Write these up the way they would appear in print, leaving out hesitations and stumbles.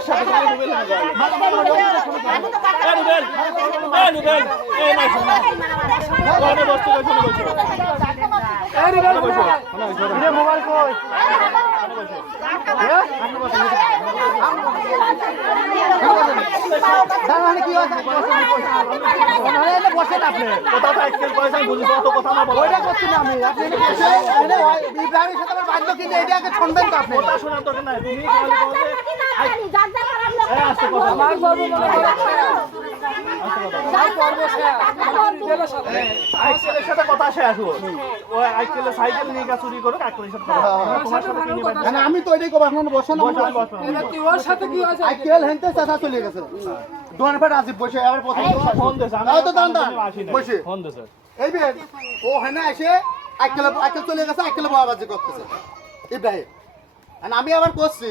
ওর সাথে রুবেল রুবেল এই নাই শোনা ওখানে বসতে বসে এই রুবেল বসো এ মোবাইল কই দাঁড়ানে কি আছে বসেন আপনি কথা তো আজকাল পয়সা বুঝি কত কথা না বলো ওইটা করছি না আমি আপনি এনে ইব্রাহিমের সাথে আমার বাধ্য কিন্তু এইটা আগে শুনবেন তো আপনি কথা শোনার দরকার নাই তুমি আমার করব মনে আইকেলের সাথে কথা শেষ হলো ওই আইকেলের সাইকেল নিয়ে গা চুরি করো আইকেলের সাথে কথা তোমার সাথে কি নিবে না আমি তো এটাই কব এখন বসেন না তুই ওর সাথে কি আছে আইকেল হেনতে চাচা চলে গেছে দোকান পর আসি বসে আবার প্রথম ফোন দেছ আমি তো দান বসে ফোন দেছ এই বে ও হেনা এসে আইকেল চলে গেছে আইকেল বাবাজি করতেছে ইব্রাহিম আর আমি আবার করছি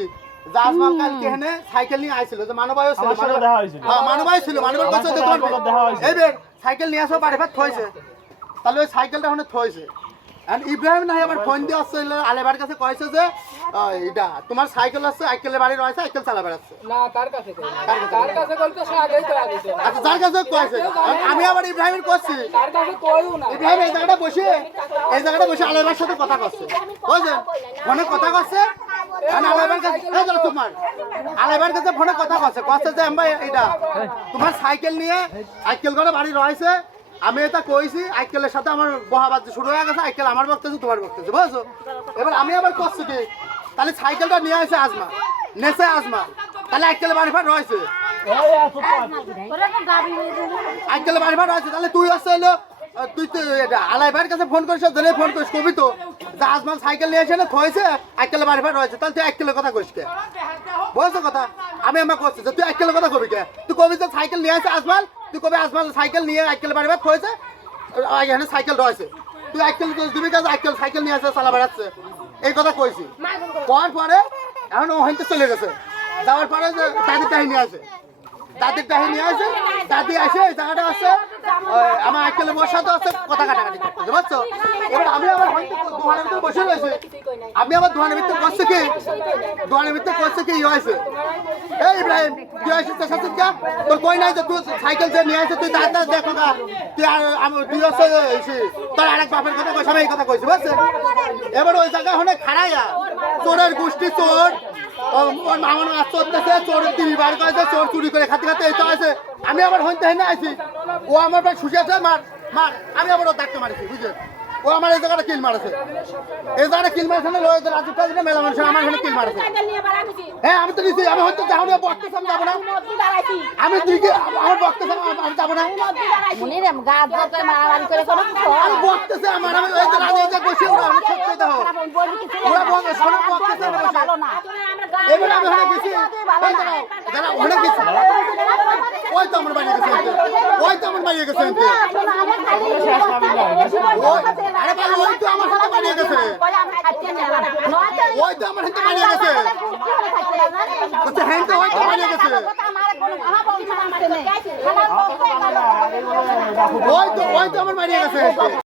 জাজমান কালকে হেনে সাইকেল নিয়ে আইছিল যে মানবায়ও ছিল হ্যাঁ মানবায়ও ছিল মানবার কাছে তো এই বে সাইকেল নিয়ে আসো বাড়ি ভাত থইছে তাহলে ওই সাইকেলটা ওখানে থইছে আর ইব্রাহিম নাই আবার ফোন দিয়ে আসছে আলেবার কাছে কইছে যে এইটা তোমার সাইকেল আছে আইকেলের বাড়ি রয়েছে আইকেল চালা বেড়াচ্ছে না তার কাছে বলতে সে আগেই তো আইছে আচ্ছা যার কাছে কইছে আমি আবার ইব্রাহিমের কইছি তার কাছে কইও না ইব্রাহিম এই জায়গাটা বসে আলেবার সাথে কথা কইছে বুঝছেন ফোনে কথা কইছে আর আলেবার কাছে এই ধরো তোমার আলেবার কাছে ফোনে কথা কইছে যে ভাই এইটা তোমার সাইকেল নিয়ে আইকেল করে বাড়ি রয়েছে আমি এটা কইছি আইকেলের সাথে আমার বহাবাজি শুরু হয়ে গেছে আইকেল আমার বক্তেছে তোমার বক্তেছে বুঝছো এবার আমি আবার করছি কি তাহলে সাইকেলটা নিয়ে আসে আজমা নেছে আজমা তাহলে আইকেলের বাড়ি ফাট রয়েছে আইকেলের বাড়ি ফাট রয়েছে তাহলে তুই আসছে এলো তুই তো আলাই ভাইয়ের কাছে ফোন করিস ধরে ফোন করিস কবি তো যে আজমাল সাইকেল নিয়ে এসে না থয়েছে আইকেলের বাড়ি ফাট রয়েছে তাহলে তুই আইকেলের কথা কইস কে বলছো কথা আমি আমার করছি যে তুই আইকেলের কথা কবি কে তুই কবি যে সাইকেল নিয়ে আসে আজমাল তুই কবে আজমাল সাইকেল নিয়ে আইকেল বাড়ি ভাত হয়েছে এখানে সাইকেল রয়েছে তুই আইকেল দিবি কাজ আইকেল সাইকেল নিয়ে আসে চালা বেড়াচ্ছে এই কথা কইছি করার পরে এখন ও হইতে চলে গেছে যাওয়ার পরে যে দাদির টাহি নিয়ে আসে দাদি আসে এই জায়গাটা আছে আমার আইকেলের বসাত আছে কথা কাটাকাটি করতেছে বুঝছো এবার আমি আবার দোকানের ভিতরে বসে রয়েছে আমি আবার দোকানের ভিতরে করছে কি হয়েছে এই ইব্রাহিম তুই আসিস তোর সাথে তোর কই নাই যে তুই সাইকেল যে নিয়ে আসে তুই দাদা দেখো না তুই তুই হচ্ছে তোর আরেক বাপের কথা কইস আমি এই কথা কইছি বুঝছেন এবার ওই জায়গায় হনে খাড়াইয়া চোরের গোষ্ঠী চোর ওর মামন মাছ চড়তেছে চোরের তিনি বার করেছে চোর চুরি করে খাতে খাতে এইটা আছে আমি আবার হইতে হেনে আইছি ও আমার ভাই শুষে আছে মার আমি আবার ও ধাক্কা মারিছি বুঝলেন ও আমার এই জায়গাটা কিল মারেছে না লোকের রাজুটা দিলে মেলা মানুষ আমার এখানে কিল মারেছে হ্যাঁ আমি তো নিছি আমি হয়তো যাবো না বক্তেছি আমি যাবো না আমি দিকে আমার বক্তেছি আমি যাবো না আমি বক্তেছি আমার আমি ওই রাজা বসে ওরা আমি সত্যি দাও ওরা বক্তেছে এবার আমি ওখানে গেছি যারা ওখানে গেছি ওই তো আমার বাড়ি গেছে আরে ভাই ওই তো আমার সাথে বাড়ি গেছে ওই তো আমার সাথে বাড়ি গেছে আচ্ছা হ্যাঁ তো ওই তো বাড়ি গেছে ওই তো আমার বাড়ি গেছে